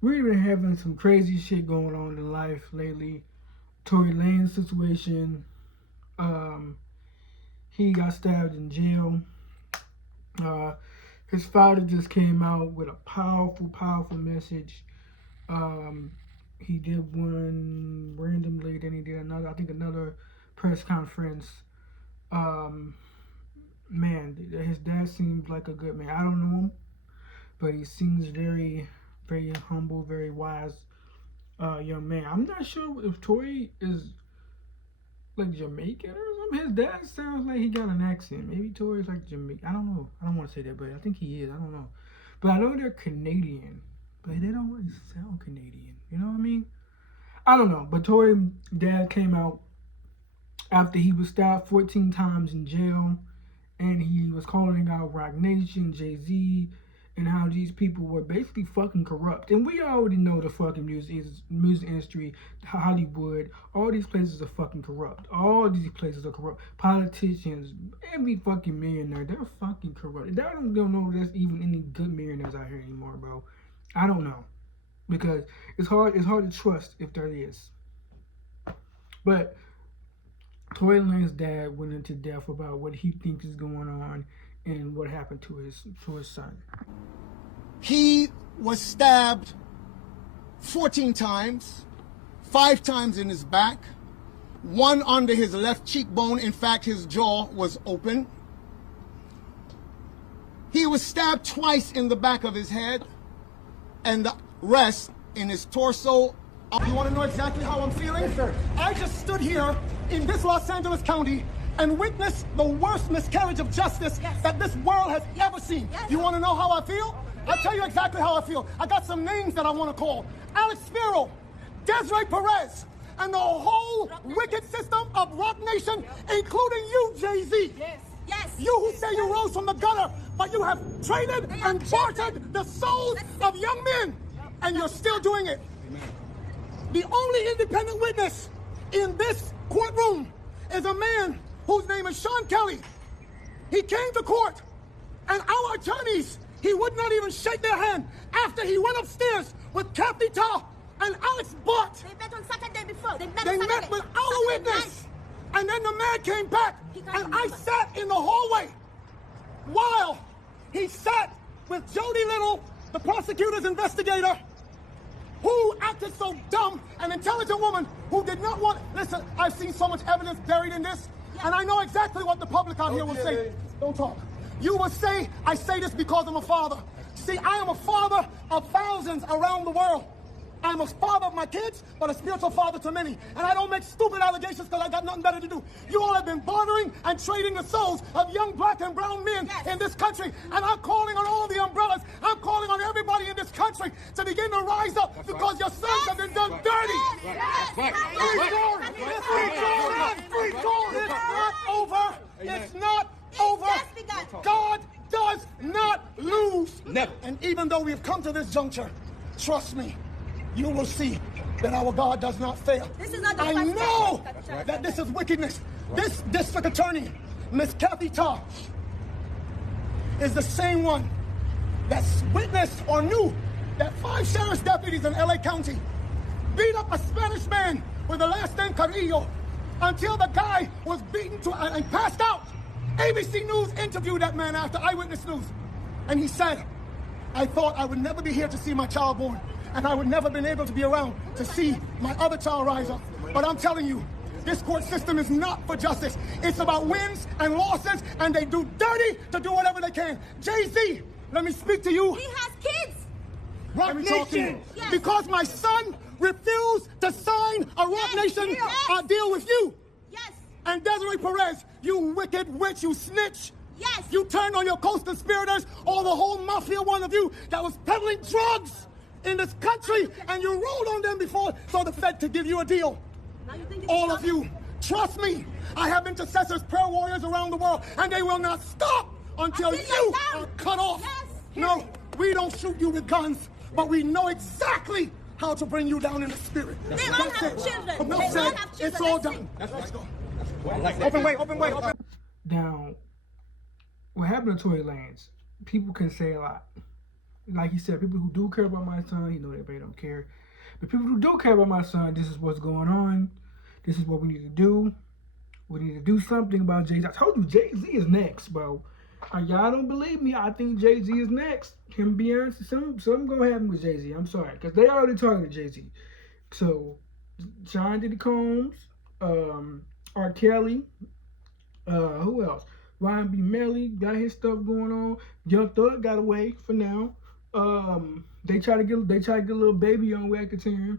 we've been having some crazy shit going on in life lately. Tory Lanez situation. He got stabbed in jail. His father just came out with a powerful message. He did one randomly, then he did another. I think another press conference. Man, his dad seems like a good man. I don't know him, but he seems very humble, very wise young man. I'm not sure if Tory is like Jamaican or something. His dad sounds like he got an accent. Maybe Tory's like Jamaican. I don't know. I don't want to say that, but I think he is. I don't know. But I know they're Canadian, but they don't really sound Canadian. You know what I mean? I don't know. But Tory's dad came out after he was stabbed 14 times in jail, and he was calling out Rock Nation, Jay-Z, and how these people were basically fucking corrupt. And we already know the fucking music industry, Hollywood, all these places are fucking corrupt. All these places are corrupt. Politicians, every fucking millionaire, they're fucking corrupt. I don't know if there's even any good millionaires out here anymore, bro. I don't know. Because it's hard to trust if there is. But Tory Lanez's dad went into depth about what he thinks is going on and what happened to his son. He was stabbed 14 times, 5 times in his back, 1 under his left cheekbone. In fact, his jaw was open. He was stabbed twice in the back of his head, and the rest in his torso. You want to know exactly how I'm feeling? Yes, sir. I just stood here in this Los Angeles County and witnessed the worst miscarriage of justice that this world has ever seen. You want to know how I feel? I'll tell you exactly how I feel. I got some names that I want to call. Alex Spiro, Desiree Perez, and the whole wicked system of Rock Nation, including you, Jay-Z. Yes. You who say you rose from the gutter, but you have traded and bartered the souls of young men, and you're still doing it. The only independent witness in this courtroom is a man whose name is Sean Kelly. He came to court, and our attorneys, he would not even shake their hand after he went upstairs with Kathy Ta and Alex Butt. They met on Saturday before. They met with our witness. And then the man came back, and I sat in the hallway while he sat with Jody Little, the prosecutor's investigator, who acted so dumb, an intelligent woman who did not want... Listen, I've seen so much evidence buried in this, and I know exactly what the public out here will say. Don't talk. You will say, I say this because I'm a father. See, I am a father of thousands around the world. I'm a father of my kids, but a spiritual father to many. And I don't make stupid allegations because I got nothing better to do. You all have been bartering and trading the souls of young black and brown men in this country. And I'm calling on all the umbrellas. I'm calling on everybody in this country to begin to rise up because your sons have been done dirty. It's not over. It's not over. God does not lose. Never. And even though we have come to this juncture, trust me, you will see that our God does not fail. This is not the I first know time. that this is wickedness. This district attorney, Miss Kathy Ta, is the same one that witnessed or knew that 5 sheriff's deputies in LA County beat up a Spanish man with the last name Carrillo until the guy was beaten to and passed out. ABC News interviewed that man after Eyewitness News, and he said, I thought I would never be here to see my child born, and I would never been able to be around to see my other child rise up. But I'm telling you, this court system is not for justice. It's about wins and losses, and they do dirty to do whatever they can. Jay-Z, let me speak to you. He has kids. Rock Nation, because my son refused to sign a Rock Nation deal with you. Yes. And Desiree Perez, you wicked witch, you snitch. Yes. You turned on your co-conspirators, or the whole mafia one of you that was peddling drugs in this country, and you rolled on them before so the Fed could give you a deal. All of you, trust me, I have intercessors, prayer warriors around the world, and they will not stop until you are cut off. Yes. No, we don't shoot you with guns, but we know exactly how to bring you down in the spirit. They all have children. No, They all say, have children. it's all done. Let's go. Open way. Now, what happened to Tory Lanez? People can say a lot. like he said, people who do care about my son, everybody don't care. But people who do care about my son, this is what's going on. This is what we need to do. We need to do something about Jay-Z. I told you Jay-Z is next, bro. Y'all don't believe me. I think Jay-Z is next. Him, Beyonce, something gonna happen with Jay-Z. I'm sorry, because they already talking to Jay-Z. So, John Diddy Combs, R. Kelly, who else? Ryan B. Melly got his stuff going on. Young Thug got away for now. They try to get a little baby on Racketeering.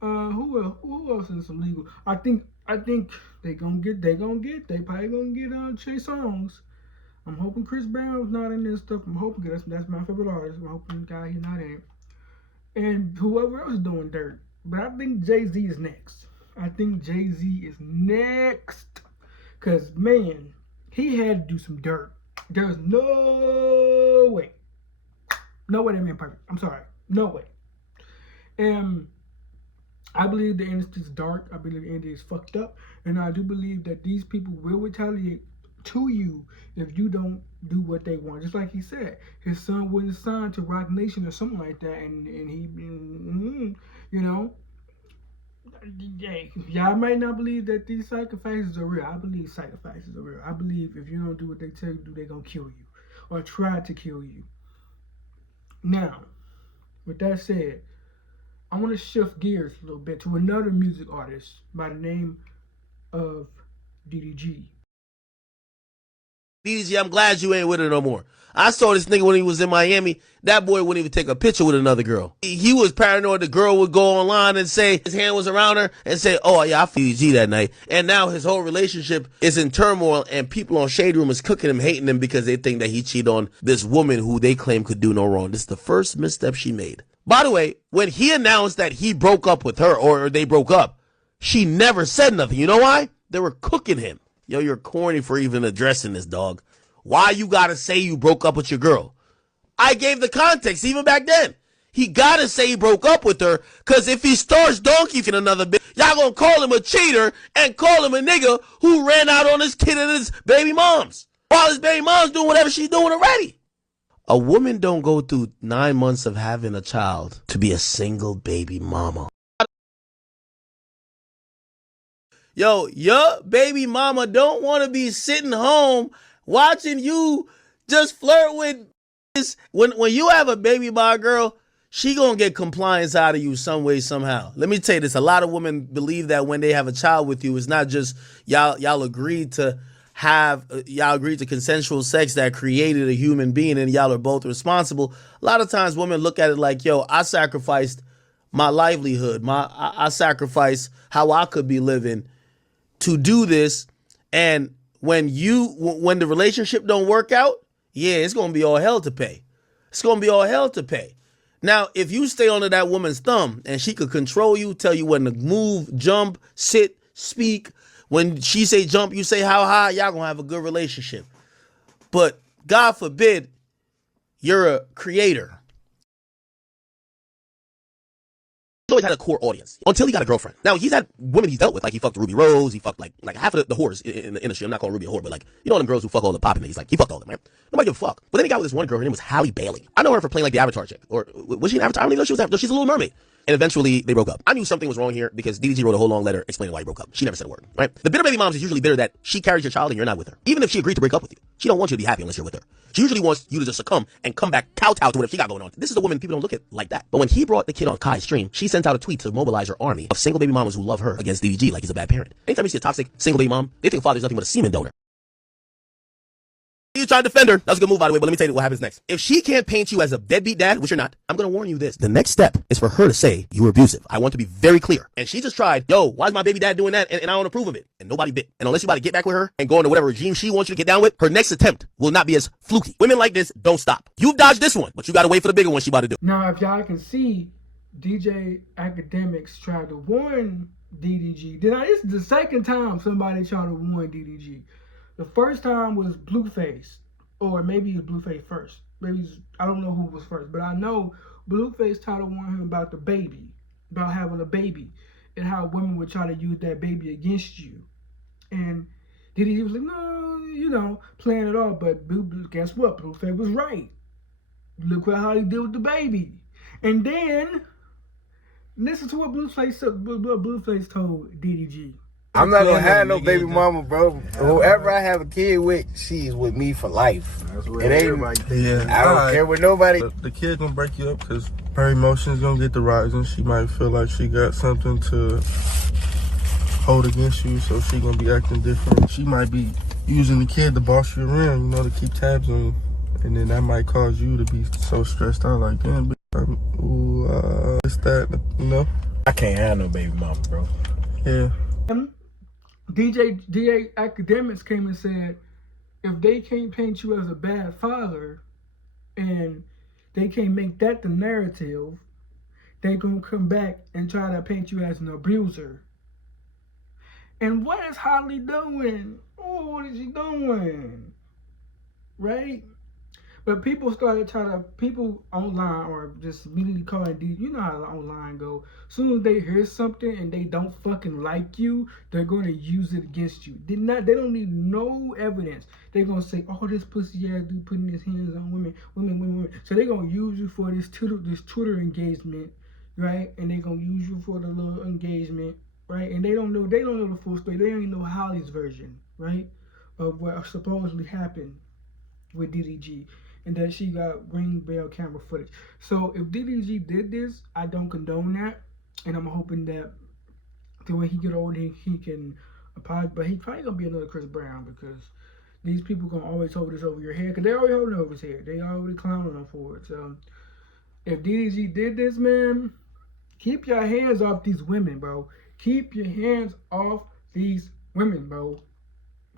Who else is illegal? I think they probably gonna get Trey Songz. I'm hoping Chris Brown's not in this stuff. I'm hoping that's my favorite artist. I'm hoping the guy he's not in. And whoever else is doing dirt. But I think Jay-Z is next. Cause man, he had to do some dirt. There's no way. No way that man perfect. I'm sorry. No way. And I believe the industry is dark. I believe the industry is fucked up. And I do believe that these people will retaliate to you if you don't do what they want. Just like he said, his son wouldn't sign to Rock Nation or something like that. And he, y'all might not believe that these sacrifices are real. I believe sacrifices are real. I believe if you don't do what they tell you to do, they're going to kill you or try to kill you. Now, with that said, I want to shift gears a little bit to another music artist by the name of DDG. DDG, I'm glad you ain't with her no more. I saw this nigga when he was in Miami. That boy wouldn't even take a picture with another girl. He was paranoid the girl would go online and say his hand was around her and say, oh yeah, I f***ed DDG that night. And now his whole relationship is in turmoil and people on Shade Room is cooking him, hating him because they think that he cheated on this woman who they claim could do no wrong. This is the first misstep she made. By the way, when he announced that he broke up with her or they broke up, she never said nothing. You know why? They were cooking him. Yo, you're corny for even addressing this, dog. Why you gotta say you broke up with your girl? I gave the context even back then. He gotta say he broke up with her, cause if he starts donkey f***ing another bitch, y'all gonna call him a cheater and call him a nigga who ran out on his kid and his baby moms. While his baby mom's doing whatever she's doing already. A woman don't go through 9 months of having a child to be a single baby mama. Yo, your baby mama don't want to be sitting home watching you just flirt with this. When you have a baby by a girl, she gonna get compliance out of you some way, somehow. Let me tell you this, a lot of women believe that when they have a child with you, it's not just y'all agreed to consensual sex that created a human being and y'all are both responsible. A lot of times women look at it like, yo, I sacrificed my livelihood. I sacrificed how I could be living to do this. And when the relationship don't work out, yeah, it's going to be all hell to pay. It's going to be all hell to pay. Now, if you stay under that woman's thumb and she could control you, tell you when to move, jump, sit, speak, when she say jump, you say how high, y'all going to have a good relationship. But God forbid you're a creator. He's always had a core audience until he got a girlfriend. Now, he's had women he's dealt with, like he fucked Ruby Rose, he fucked like half of the whores in the industry. I'm not calling Ruby a whore, but like, you know them girls who fuck all the popping niggas, like he fucked all of them, right? Nobody give a fuck. But then he got with this one girl, her name was Halle Bailey. I know her for playing like the Avatar chick, or was she an Avatar? I don't even know she was Avatar. She's a Little Mermaid. And eventually they broke up. I knew something was wrong here because DDG wrote a whole long letter explaining why he broke up. She never said a word, right? The bitter baby moms is usually bitter that she carries your child and you're not with her. Even if she agreed to break up with you, she don't want you to be happy unless you're with her. She usually wants you to just succumb and come back kowtow to whatever she got going on. This is a woman people don't look at like that. But when he brought the kid on Kai's stream, she sent out a tweet to mobilize her army of single baby mamas who love her against DDG like he's a bad parent. Anytime you see a toxic single baby mom, they think a father's nothing but a semen donor. You trying to defend her. That was a good move, by the way, but let me tell you what happens next. If she can't paint you as a deadbeat dad, which you're not, I'm going to warn you this. The next step is for her to say you were abusive. I want to be very clear. And she just tried, yo, why is my baby dad doing that? And I don't approve of it. And nobody bit. And unless you about to get back with her and go into whatever regime she wants you to get down with, her next attempt will not be as fluky. Women like this don't stop. You've dodged this one, but you got to wait for the bigger one she about to do. Now, if y'all can see, DJ Academics tried to warn DDG. This is the second time somebody tried to warn DDG. The first time was Blueface. Or maybe it was Blueface first. I don't know who was first, but I know Blueface tried to warn him about the baby, about having a baby, and how women would try to use that baby against you. And he was like, no, playing it off. But guess what? Blueface was right. Look what Holly did with the baby. And then listen to what Blueface told DDG. I'm not gonna have no baby mama, bro. Whoever I have a kid with, she's with me for life. It ain't. I don't care with nobody. The kid gonna break you up because her emotions gonna get to rising. She might feel like she got something to hold against you, so she gonna be acting different. She might be using the kid to boss you around, you know, to keep tabs on you, and then that might cause you to be so stressed out, like, damn, it's that, you know. I can't have no baby mama, bro. Yeah. DA academics came and said, if they can't paint you as a bad father, and they can't make that the narrative, they gonna come back and try to paint you as an abuser. And what is Holly doing? Oh, what is she doing? Right? But people online or just immediately calling these, you know how the online go. As soon as they hear something and they don't fucking like you, they're going to use it against you. They don't need no evidence. They're going to say, oh, this pussy ass dude putting his hands on women. So they're going to use you for this Twitter engagement, right? And they're going to use you for the little engagement, right? And they don't know the full story. They don't even know Holly's version, right? Of what supposedly happened with DDG. And that she got green bell camera footage. So if DDG did this, I don't condone that. And I'm hoping that when he get older, he can apologize. But he's probably going to be another Chris Brown because these people going to always hold this over your head. Because they're already holding it over his head. They already clowning him for it. So if DDG did this, man, keep your hands off these women, bro. Keep your hands off these women, bro.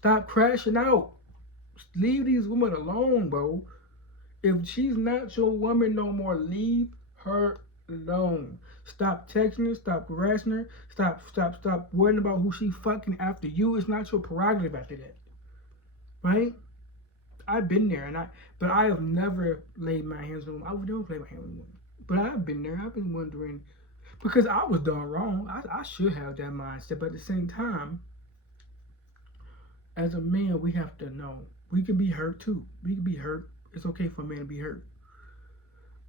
Stop crashing out. Leave these women alone, bro. If she's not your woman no more, leave her alone. Stop texting her, stop harassing her, stop worrying about who she fucking after you. It's not your prerogative after that. Right? I've been there, but I have never laid my hands on a woman. I would never lay my hands on a woman. But I've been there. I've been wondering, because I was done wrong. I should have that mindset, but at the same time, as a man, we have to know. We can be hurt too. We can be hurt. It's okay for a man to be hurt.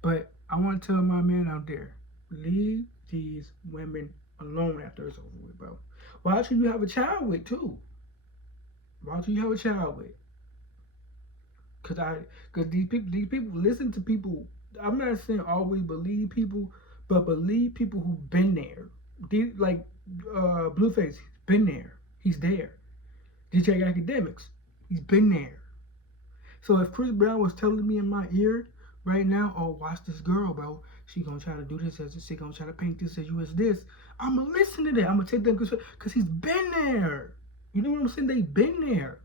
But I want to tell my man out there, leave these women alone after it's over with, bro. Why should you have a child with too? Why should you have a child with? Because these people listen to people. I'm not saying always believe people, but believe people who've been there. Blueface, he's been there. He's there. DJ Academics, he's been there. So if Chris Brown was telling me in my ear right now, oh, watch this girl, bro. She gonna try to do this she gonna try to paint this as you as this. I'm gonna listen to that. I'm gonna take them because he's been there. You know what I'm saying? They've been there.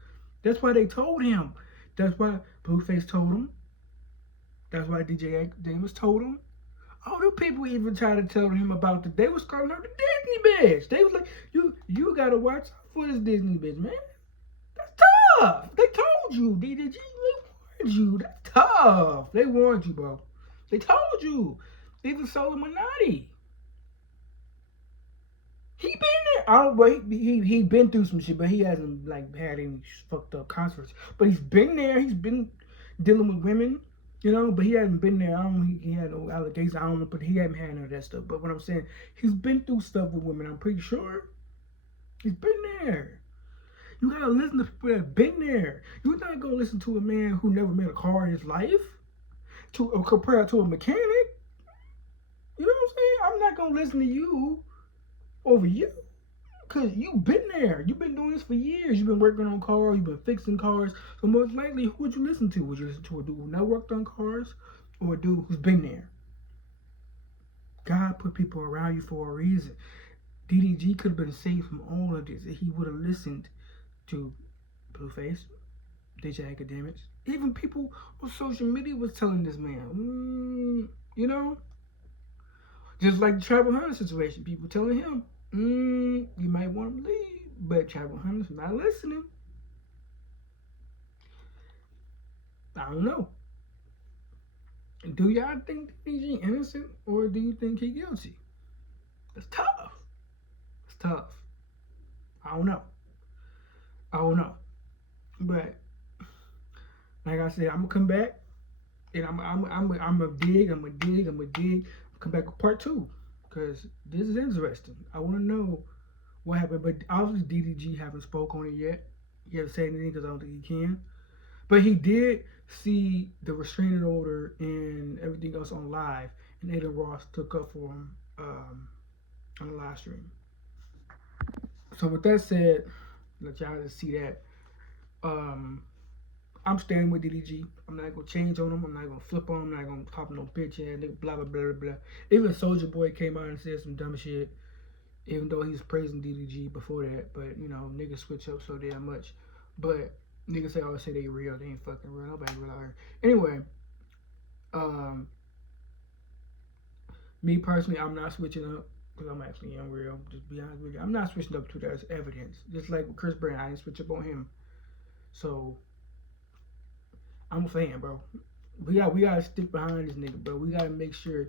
That's why they told him. That's why Blueface told him. That's why DJ Davis told him. All the people even tried to tell him about they was calling her the Disney bitch. They was like, you gotta watch out for this Disney bitch, man. That's tough. They told you, DDG. They warned you. That's tough. They warned you, bro. They told you. Even Solo Minotti. He been there. He been through some shit, but he hasn't had any fucked up concerts. But he's been there. He's been dealing with women, you know. But he hasn't been there. He had no allegations. I don't know, but he hasn't had none of that stuff. But what I'm saying, he's been through stuff with women. I'm pretty sure. He's been there. You gotta listen to people that have been there. You're not gonna listen to a man who never made a car in his life or compare it to a mechanic. You know what I'm saying? I'm not gonna listen to you over you, cause you've been there. You've been doing this for years. You've been working on cars. You've been fixing cars. So most likely, who would you listen to? Would you listen to a dude who never worked on cars, or a dude who's been there? God put people around you for a reason. DDG could have been saved from all of this if he would have listened to Blueface, DJ Academics. Even people on social media was telling this man, you know? Just like the Travel Hunter situation. People telling him, you might want to leave, but Travel Hunter's not listening. I don't know. Do y'all think DDG innocent, or do you think he guilty? It's tough. It's tough. I don't know. But like I said, I'm gonna come back. And I'm a dig. Come back with part 2 because this is interesting. I want to know what happened, but obviously DDG haven't spoke on it yet. He hasn't said anything because I don't think he can. But he did see the restraining order and everything else on live, and Ada Ross took up for him on the live stream. So with that said, let y'all just see that. I'm standing with DDG. I'm not gonna change on him. I'm not gonna flip on him. I'm not gonna pop no bitch ass nigga. Blah blah blah blah. Even Soulja Boy came out and said some dumb shit, even though he's praising DDG before that. But you know, niggas switch up so damn much. But niggas always say they real. They ain't fucking real. Nobody real out here. Anyway, me personally, I'm not switching up because I'm actually real. Just be honest with you. I'm not switching up to that as evidence. Just like with Chris Brown, I didn't switch up on him. So I'm a fan, bro. We gotta stick behind this nigga, bro. We gotta make sure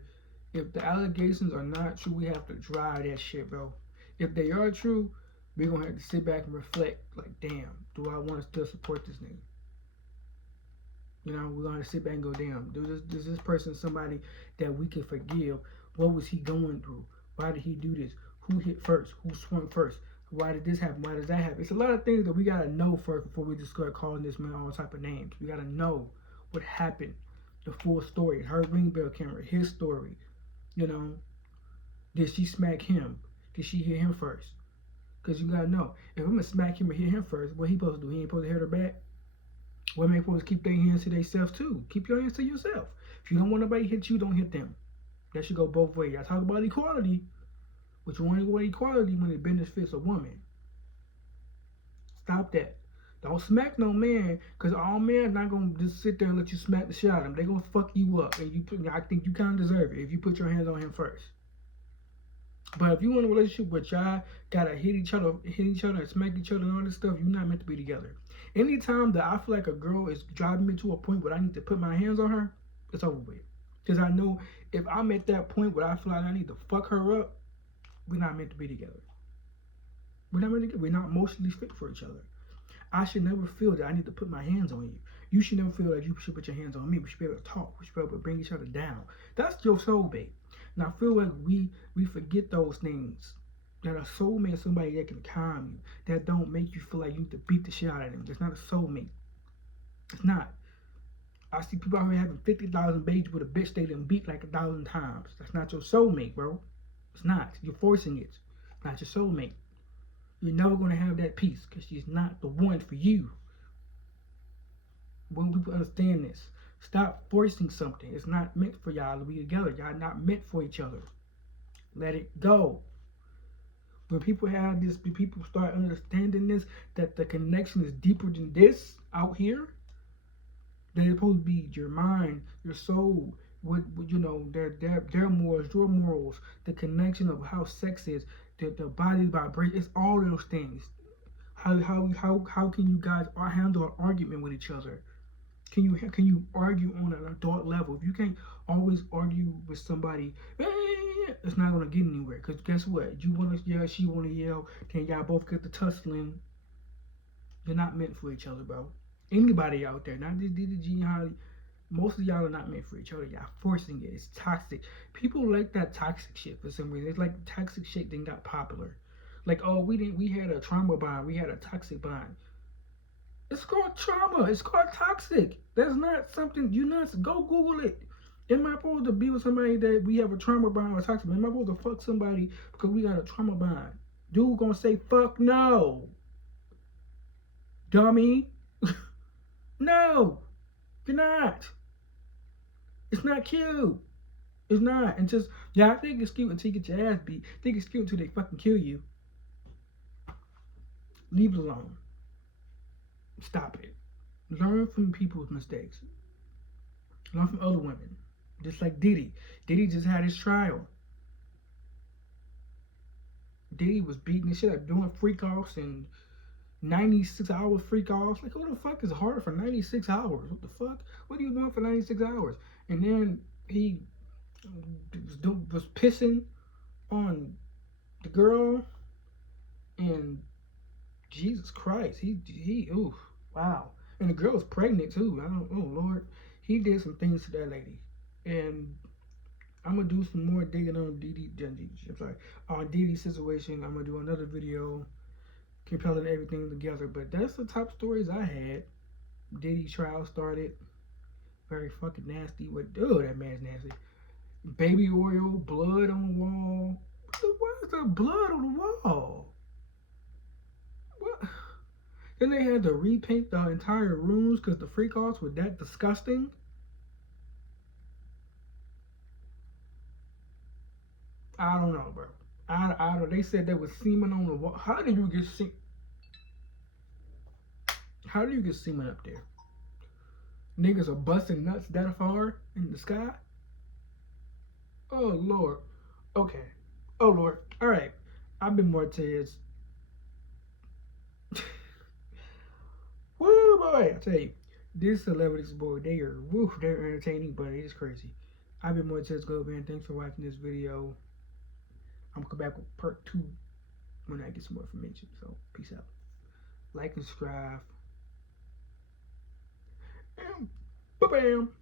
if the allegations are not true, we have to drive that shit, bro. If they are true, we're gonna have to sit back and reflect, like, damn, do I want to still support this nigga? You know, we're gonna sit back and go, damn, does this person somebody that we can forgive? What was he going through? Why did he do this? Who hit first? Who swung first? Why did this happen? Why does that happen? It's a lot of things that we gotta know first before we just start calling this man all type of names. We gotta know what happened, the full story, her ring bell camera, his story. You know, did she smack him? Did she hit him first? Because you gotta know, if I'm gonna smack him or hit him first, what he supposed to do? He ain't supposed to hit her back. Women ain't supposed to keep their hands to themselves too. Keep your hands to yourself. If you don't want nobody to hit you, don't hit them. That should go both ways. I talk about equality, but you only want equality when it benefits a woman. Stop that. Don't smack no man, because all men not going to just sit there and let you smack the shit out of him. They're going to fuck you up. And I think you kind of deserve it if you put your hands on him first. But if you want a relationship where y'all got to hit each other and smack each other and all this stuff, you're not meant to be together. Anytime that I feel like a girl is driving me to a point where I need to put my hands on her, it's over with. Because I know if I'm at that point where I feel like I need to fuck her up, we're not meant to be together. We're not meant to get. We're not emotionally fit for each other. I should never feel that I need to put my hands on you. You should never feel like you should put your hands on me. We should be able to talk. We should be able to bring each other down. That's your soulmate. And I feel like we forget those things. That a soulmate is somebody that can calm you. That don't make you feel like you need to beat the shit out of them. That's not a soulmate. It's not. I see people out here having 50,000 babies with a bitch they done beat like 1,000 times. That's not your soulmate, bro. It's not. You're forcing it. It's not your soulmate. You're never going to have that peace because she's not the one for you. When people understand this, stop forcing something. It's not meant for y'all to be together. Y'all not meant for each other. Let it go. When people have this, when people start understanding this, that the connection is deeper than this out here, that it's supposed to be your mind, your soul, what you know, their morals, your morals, the connection of how sex is, the body vibration, it's all those things. How can you guys handle an argument with each other? Can you argue on an adult level? If you can't always argue with somebody, it's not gonna get anywhere. Cause guess what? You wanna yell, she wanna yell, then y'all both get the tussling. You're not meant for each other, bro. Anybody out there, not just DDG and Halle, most of y'all are not meant for each other. Y'all forcing it. It's toxic. People like that toxic shit for some reason. It's like toxic shit then got popular. Like, oh, we had a trauma bond. We had a toxic bond. It's called trauma. It's called toxic. That's not something you not go Google it. Am I supposed to be with somebody that we have a trauma bond or toxic? Am I supposed to fuck somebody because we got a trauma bond? Dude gonna say fuck no. Dummy. No. You're not. It's not cute. It's not. And just y'all think it's cute until you get your ass beat. Think it's cute until they fucking kill you. Leave it alone. Stop it. Learn from people's mistakes. Learn from other women. Just like Diddy. Diddy just had his trial. Diddy was beating the shit up, doing freak offs and 96 hours freak offs. Like, who the fuck is hard for 96 hours? What the fuck? What are you doing for 96 hours? And then he was pissing on the girl, and Jesus Christ, he oof, wow. And the girl was pregnant too. Oh Lord, he did some things to that lady, and I'm gonna do some more digging on on Diddy's situation. I'm gonna do another video compiling everything together. But that's the top stories I had. Diddy trial started. Very fucking nasty. That man's nasty. Baby oil, blood on the wall. Why is there blood on the wall? What? Then they had to repaint the entire rooms because the freak offs were that disgusting. I don't know, bro. I don't. They said there was semen on the wall. How do you get semen up there? Niggas are busting nuts that far in the sky. Oh Lord. Okay. Oh Lord. All right. I've been Martez. Woo boy! I tell you, these celebrities, boy, they're entertaining, but it is crazy. I've been Martez Govan. Thanks for watching this video. I'm gonna come back with part 2 when I get some more information. So peace out. Like and subscribe. And bam.